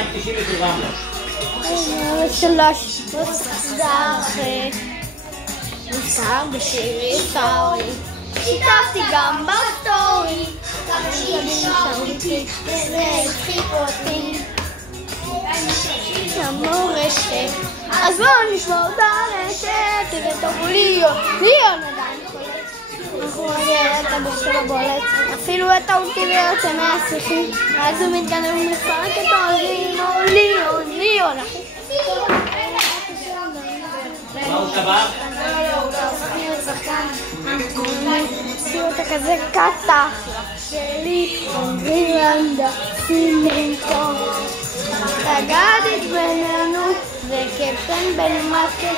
290 של רמלה. 3 מסחר בשירי סאורי, שיתפתי גם בסטורי, כמה שישרתי, זה הצחיק אותי, המורשת, אז בואו נשמור ברשת, תראה טוב ליאון עדיין קולט, אנחנו נראה את הבושת הבולט, אפילו את האולטיבי יוצא מהשיחים, ואז הוא מתגנב ומפרק את ליאון, אחי. מה הוא שבר? עשו אותה כזה קטח שלי, אומרים לנדה, שימים פה תגדית בינינו וקפטן בן מקל,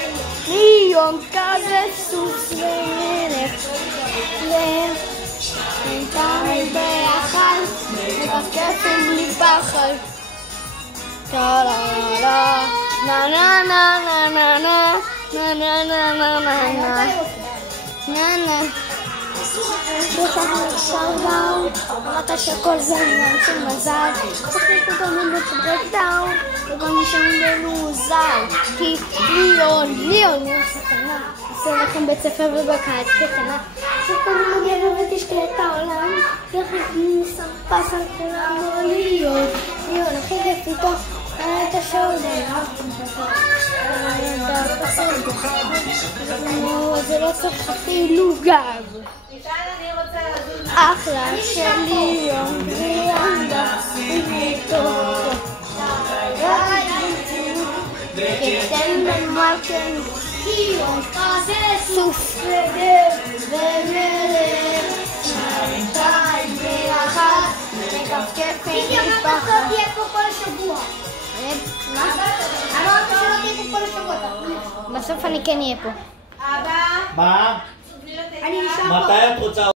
ליום כזה סוס ומלך ונתנו ביחד ובקפטן בלי פחד טה-לה-לה נה נה נה נה נה נה נה נה נה נה נה נה נה אמרת שכל זה עניין של מזל, צריך להתקדמים בברקדאון וגם נשארים במוזל, כי ליאון סכנה, עושה לכם בית ספר ובקיץ קטנה, שכאן מגיע ותשתה את העולם, יחד מסרפס על כולם, ליאון הכי כיף איתו, את השעודה, זה לא צריך אפילו גב. אחלה שלי יום ויאנדה איתו קפטן בן מקל, ליאון כזה סוף ומלך, שנתיים ביחד מכפכף משפחה. תהיה פה כל השבוע. מה? אמרת שלא תהיה פה כל השבוע. בסוף אני כן אהיה פה. מה? אני נשאר פה. מתי את רוצה?